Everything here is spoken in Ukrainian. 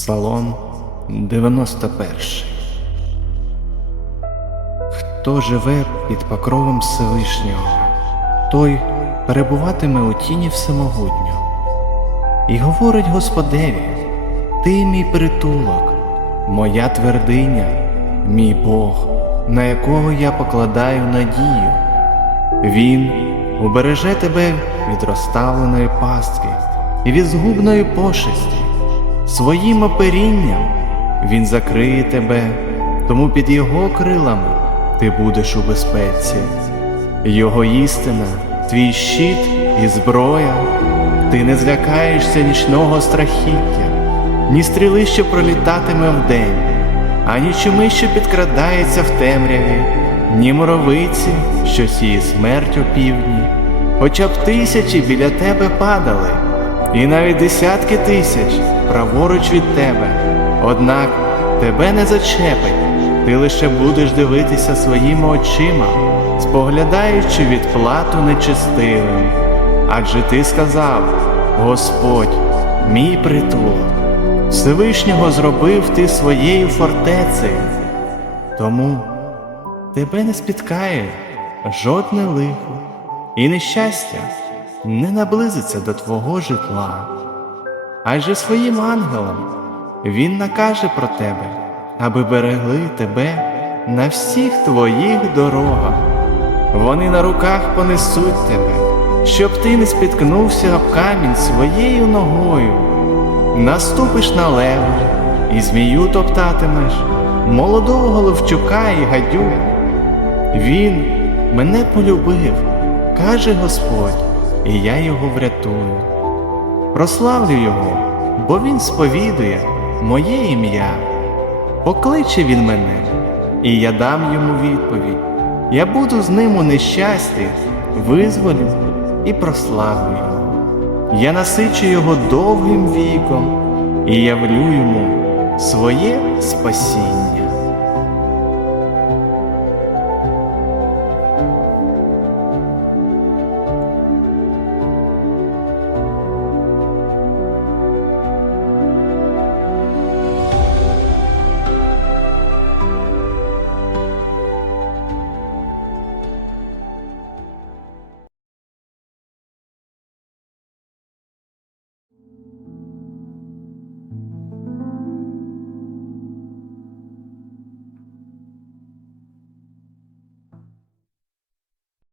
Псалом 91 Хто живе під покровом Всевишнього, той перебуватиме у тіні Всемогутнього. І говорить Господеві, Ти мій притулок, моя твердиня, мій Бог, на якого я покладаю надію. Він убереже тебе від розставленої пастки і від згубної пошесті. Своїм оперінням. Він закриє тебе, тому під його крилами ти будеш у безпеці. Його істина, твій щит і зброя, ти не злякаєшся нічного страхіття, ні стріли, що пролітатиме вдень, ані чуми, що підкрадається в темряві, ні моровиці, що сіє смерть у півдні, хоча б тисячі біля тебе падали, і навіть десятки тисяч праворуч від тебе, однак тебе не зачепить, ти лише будеш дивитися своїми очима, споглядаючи відплату нечистивим. Адже ти сказав, Господь, мій притулок, Всевишнього зробив ти своєю фортецею. Тому тебе не спіткає жодне лихо, і нещастя не наблизиться до твого житла. Адже своїм ангелам він накаже про тебе, аби берегли тебе на всіх твоїх дорогах. Вони на руках понесуть тебе, щоб ти не спіткнувся об камінь своєю ногою. Наступиш на леву і змію топтатимеш, молодого головчука і гадюку. Він мене полюбив, каже Господь, і я його врятую. Прославлю його, бо він сповідує моє ім'я. Покличе він мене, і я дам йому відповідь. Я буду з ним у нещасті, визволю і прославлю його. Я насичу його довгим віком і явлю йому своє спасіння.